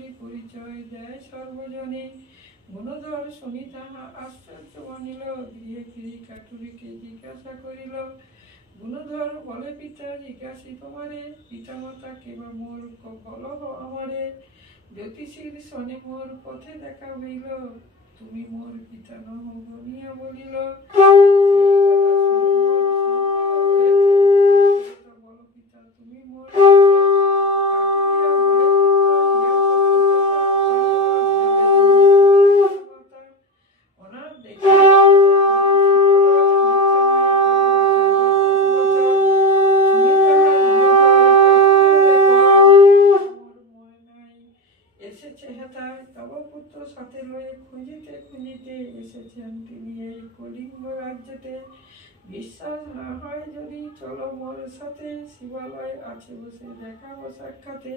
বলি পরিচয় দেয় সর্বজনে। গুণধর শুনি তাহা আশ্চর্য বনিল, গৃহে ফিরি কাটুরিকে জিজ্ঞাসা করিল। গুণধর বলে পিতা জিজ্ঞাসি তোমারে, পিতা মাতা কেবা মোর বলহ আমারে। জ্যোতিষীর শনে মোর পথে দেখা হইল, তুমি মোর পিতা নহ বলিয়া বলিল। বলো পিতা তুমি মোর, কাটুরিয়া বলে অনাথ দেখে এসেছে হেথায় তব পুত্র সাথে লয়ে, খুঁজিতে খুঁজিতে এসেছেন তিনি এই কলিঙ্গ রাজ্যতে। বিশ্বাস না হয় যদি চলো মোর সাথে, শিবালয় আছে বসে দেখাবো সাক্ষাতে।